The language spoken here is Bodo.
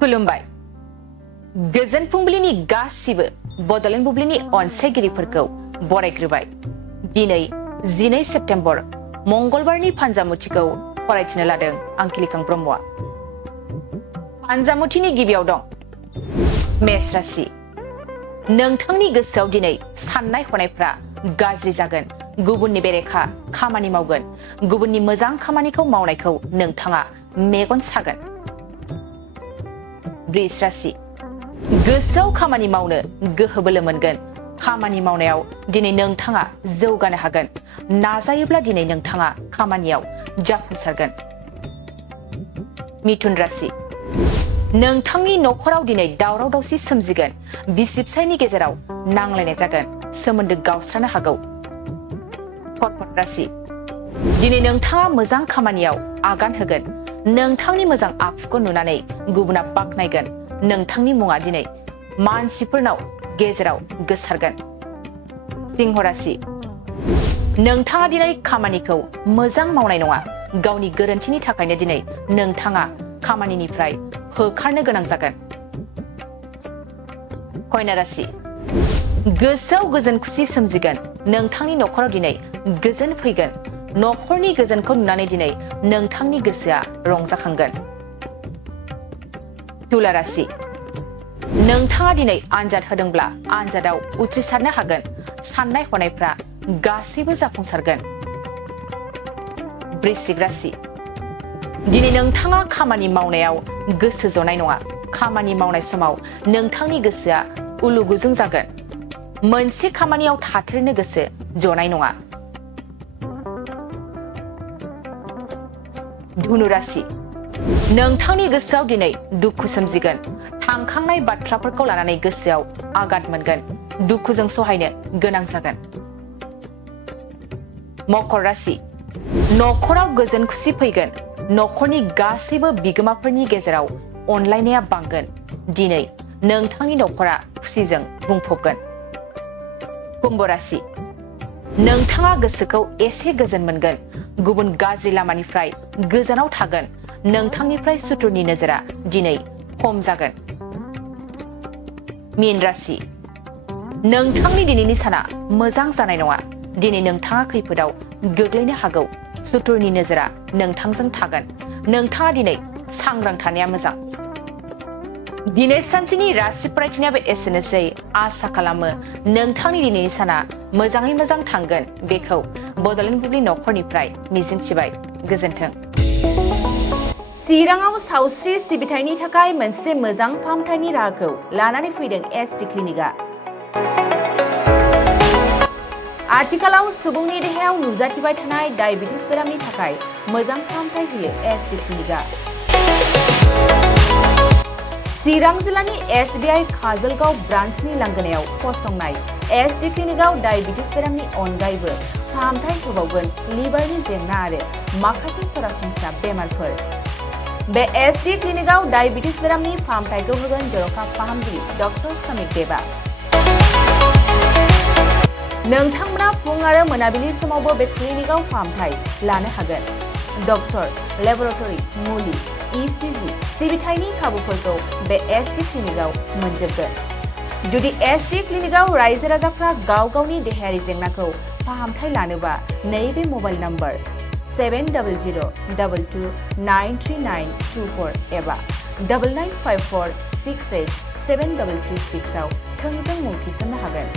खुलुमबाय गोजोन फुंबिलिनि गासिबो बड'लेण्ड बुब्लिनि अनसायगिरिफोरखौ बरायग्रोबाय। दिनै 12 सेप्तेम्बर मंगलबारनि फानजामुथिखौ फरायथिनो लादों आंखिलिखां ब्रह्मआ। फानजामुथिनि गिबियाव दं मेष राशि। नोंथांनि गोसोआव दिनै साननाय हनायफ्रा गाज्रि जागोन, गुबुननि बेरेखा खामानि मावगोन, गुबुननि मोजां खामानिखौ मावनायखौ नोंथाङा मेगन सागोन। वृष राशि। गोसोआव खामानि मावनो गोहो बोलो मोनगोन। खामानि मावनायाव दिनै नोंथाङा जौगानो हागोन। नाजायोब्ला दिनै नोंथाङा खामानियाव जाफुंसारगोन। मिथुन राशि। नोंथांनि न'खराव दिनै दावराव दावसि सोमजिगोन। बिसि फिसायनि गेजेराव नांलायनाय जागोन, सोमोन्दो गावस्रानो हागौ। कर्कट राशि। दिनै नोंथाङा मोजां खामानियाव आगान होगोन। नोंथांनि मोजां आखुखौ नुनानै गुबुना बाख्नायगोन। नोंथांनि मुङा दिनै मानसिफोरनाव गेजेराव गोसारगोन। सिंह राशि। नोंथाङा दिनै खामानिखौ मोजां मावनाय नङा। गावनि गोरोन्थिनि थाखायनो दिनै नोंथाङा खामानिनिफ्राय होखारनो गोनां जागोन। कन्या राशि। गोसोआव गोजोन खुसि सोमजिगोन। नोंथांनि न'खराव दिनै गोजोन फैगोन। न'खरनि गोजोनखौ नुनानै दिनै नोंथांनि गोसोआ रंजाखांगोन। तुला राशि। नोंथाङा दिनै आनजाद होदोंब्ला आनजादाव उथ्रिसारनो हागोन। साननाय हनायफ्रा गासैबो जाफुंसारगोन। वृश्चिक राशि। दिनै नोंथाङा खामानि मावनायाव गोसो जनाय नङा। खामानि मावनाय समाव नोंथांनि गोसोआ उलु गुजुं जागोन। मोनसे खामानियाव थाथेरनो गोसो जनाय नङा। धनु राशि। नोंथांनि गोसोआव दिनै दुखु सोमजिगोन। थांखांनाय बाथ्राफोरखौ लानानै गोसोआव आघात मोनगोन। दुखुजों सहायनो गोनां जागोन। मकर राशि। न'खराव गोजोन खुसि फैगोन। न'खरनि गासैबो बिगोमाफोरनि गेजेराव अनलायनाया बांगोन। दिनै नोंथांनि न'खरा खुसिजों बुंफबगोन। कुम्भ राशि। नोंथाङा गोसोखौ एसे गोजोन मोनगोन। गुबुन गाज्रि लामानिफ्राय गोजानाव थागोन। नोंथांनिफ्राय सुथुरनि नोजोरा दिनै खम जागोन। मीन राशि। नोंथांनि दिनैनि साना मोजां जानाय नङा। दिनै नोंथाङा खैफोदाव गोग्लैनो हागौ। सुथुरनि नोजोरा नोंथांजों थागोन। नोंथाङा दिनै सांग्रां थानाया मोजां। दिनै सानसेनि राशि फरायथिनायाबो एसेनोसै। आसा खालामो नोंथांनि दिनैनि साना मोजाङै मोजां थांगोन। बेखौ बड'लेण्ड बुब्लि न'खरनिफ्राय मिजिंथिबाय। गोजोन्थों। चिराङाव सावस्रि सिबिथायनि थाखाय मोनसे मोजां फाहामथायनि राहाखौ लानानै फैदों SD क्लिनिकआ। आथिखालाव सुबुंनि देहायाव नुजाथिबाय थानाय डायबिटिस बेरामनि थाखाय मोजां फाहामथाय होयो SD क्लिनिकआ। चिरां जिल्लानि SBI काजलगाव ब्रान्चनि लांगोनायाव फसंनाय SD क्लिनिकआव डायबिटिस बेरामनि अनगायैबो फाहामथाय होबावगोन लिभारनि जेंना आरो माखासे सरासनस्रा बेमारफोर। बे SD क्लिनिकआव डायबिटिस बेरामनि फाहामथायखौ होगोन जर'खा फाहामगिरि डक्टर समिक देबा। नोंथांमोना फुं आरो मोनाबिलि समावबो बे क्लिनिकआव फाहामथाय लानो हागोन। डक्टर, लेबरेटरि, मुलि, ECG सिबिथायनि खाबुफोरखौ बे SD क्लिनिकआव मोनजोबगोन। जुदि SD क्लिनिकआव रायजो राजाफ्रा गाव गावनि देहायारि जेंनाखौ फाहामथाय लानोबा नैबे मबाइल नम्बर 7002293924 एबा 9954687236 आव थोंजों मुं थिसननो हागोन।